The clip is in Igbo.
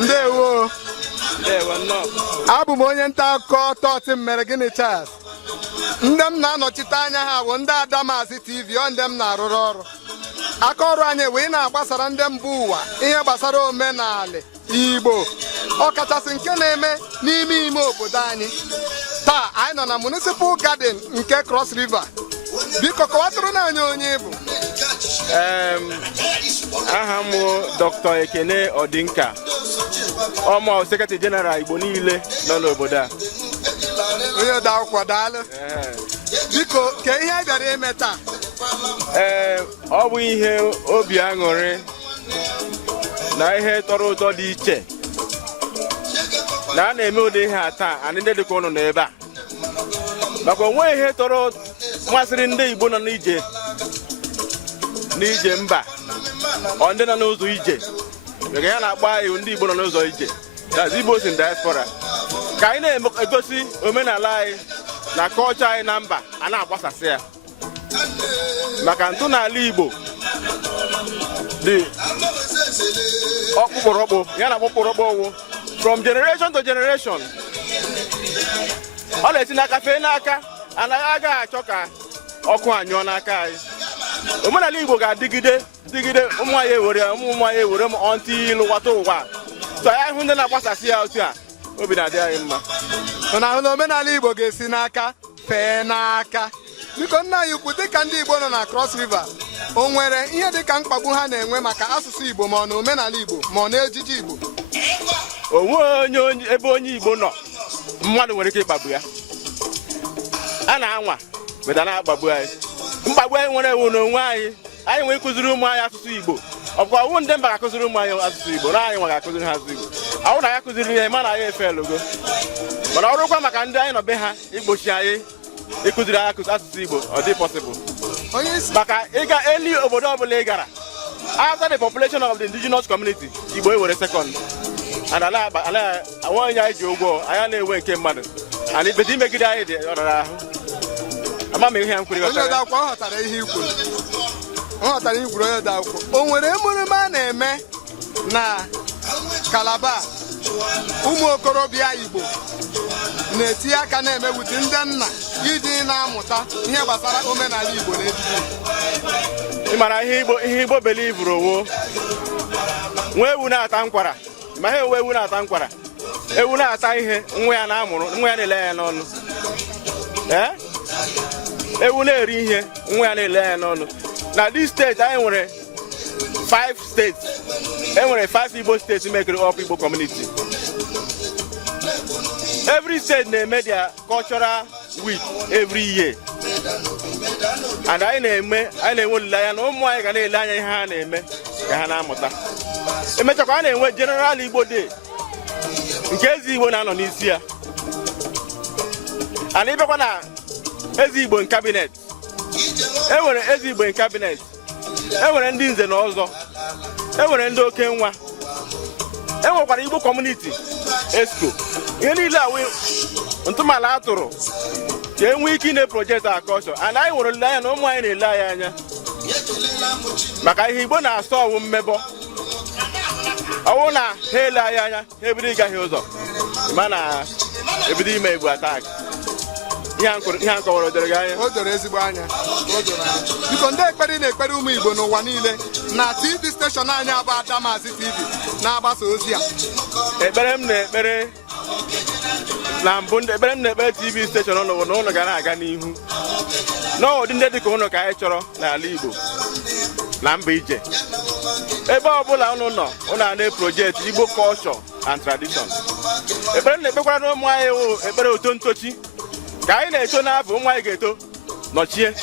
Ndewo. Ndewo nnọọ. Abụ m onye nta akụkọ Tọọtị mere gịnị Charles. Ndị m na-anọchite anya ha bụ ndị Adamazi TV, ọ ndị m na-arụrụ ọrụ. Aka ọrụ anyị wee na-agbasara ndị mba ụwa ihe gbasara omenala Igbo, ọkachasị nke na-eme n'ime ime obodo anyị. Taa anyị nọ na Municipal Garden nke Cross River. Biko kọwatụrụ na anyị onye bụ. Aha m Dr. Ekene Odinka, ọmụ Secretary General Igbo niile nọ n'obodo a. Onye ode akwụkwọ daalụ. Biko ke ihe a bịara ime taa? Ọ bụ ihe obi aṅụrị na ihe tọrọ ụtọ dị iche na a na-eme ụdị ihe a taa, anyị ndị dịka ụnụ n'ebe a, maka onwe ihe tọrọ masịrị ndị Igbo nọ n'ije mba, ọ ndị nọ n'ụzọ ije, maka ya na-agba iwu ndị Igbo nọ n'ụzọ ije, that's Igbo in diaspora, ka anyị na-egosi omenala anyị na kọlchọ anyị na mba, a na-agbasasị ya. Maka ntọala Igbo dị ọkpụkpọrọkpụ, ya na ọkpụkpọrọkpụ owu from generation to generation. Ọ na-esi n'aka fee n'aka, anaghị agaghị achọ ka ọkụ anyụọ n'aka anyị. Omenala Igbo ga-adịgide ụmụ anyị ewere m ọntị ịlụwata ụwa. So anyị hụ ndị na-agbasasị ya otu a, obi na-adị anyị mma. Ọ na-ahụ na omenala Igbo ga-esi n'aka fee n'aka. Biko nna anyị ukwu dịka ndị Igbo nọ na Cross River, o nwere ihe dịka mkpagbu ha na-enwe maka asụsụ Igbo ma ọ na omenala Igbo ma ọ na ejiji Igbo? Onwe ebe onye Igbo nọ, mmadụ nwere ike ịkpagbu ya. A na-anwa weta na-akpagbu anyị. Mkpagbu anyị nwere ewu n'onwe anyị nwere ịkụziri ụmụ anyị asụsụ Igbo. Ọ bụkwa ọwụ ndị mba ga-akụziri ụmụ anyị asụsụ Igbo, na anyị nwa ga-akụziri ha asụsụ Igbo. Ọwụ na ya kụziri ihe ma na anyị efe elugo, mana ọrụkwa maka ndị anyị nọ be ha igbochi anyị ịkụziri asụsụ Igbo, ọ dị possible. Maka ịga elu obodo ọbụla ị gara, after the population of the indigenous community, Igbo ewere second. And ala onye anyị ji ụgwọ, anyị na-enwe nke mmadụ. And ibedi imegide anyị dị ọrara ahụ. Ama m ihe m kwuru onye ode akwụkwọ ghọtara ihe ikwuru. Ọ ghọtara ihe ikwuru onye ode akwụkwọ. O nwere emume a na-eme na Calabar, ụmụ okorobịa Igbo na-etinye aka na-emewuti ndị nna iji na-amụta ihe gbasara omenala Igbo na ejiji. Ị mara ihe Igbo belivuru owo, nwa ewu na-ata nkwara, ma ha ewu ewu na-ata nkwara, ewu na-ata ihe nwa ya na-amụrụ, nwa ya na-ele ya n'ọnụ. Ewu na-eri ihe nwa ya na-ele ya n'ọnụ. Na this steeti anyị nwere 5 states. Enwere 5 Igbo states mekere up Igbo community. Every state na-eme their cultural week every year. And anyị na-enwe olileanya na ụmụ anyị ga na-ele anya ihe ha na-eme ka ha na-amụta. Emechakwa a na-enwe General Igbo Day nke eze Igbo na-anọ n'isi ya. Ana ịbịakwa na eze Igbo in cabinet, enwere eze Igbo in cabinet, enwere ndị nze na ọzọ, enwere ndị oke nwa, enwekwara Igbo community exco. Ihe niile a ntụmala atụrụ ka enwee ike ine project akọshọ. And anyị nwere olileanya na ụmụ anyị na-ele anyị anya, maka ihe Igbo na-asọ ọwụ mmebọ. Ọwụ na ha ele anyị anya, ha ebido ịgaghị ụzọ, ma na ebido ime egwu atak. Ihe a nkọwara o doro gị anya? O doro ezigbo anya. Biko ndị ekpere na-ekpere ụmụ Igbo n'ụwa niile na TV station anyị abụ Adamazi TV na-agbasa ozi a. Ekpere m na-ekpere na mbụ, ekpere m na-ekpere TV station ụnụ na ụnụ ga na-aga n'ihu n'ọdị ndị dịka ụnụ ka anyị chọrọ n'ala Igbo na mba ije. Ebe ọbụla ụnụ nọ, ụnụ a na-eproject Igbo culture and tradition. Ekpere m na-ekpekwara na ụmụ anyị ekpere oto ntochi, ka anyị na-eto n'afọ ụmụ anyị ga-eto nọchie.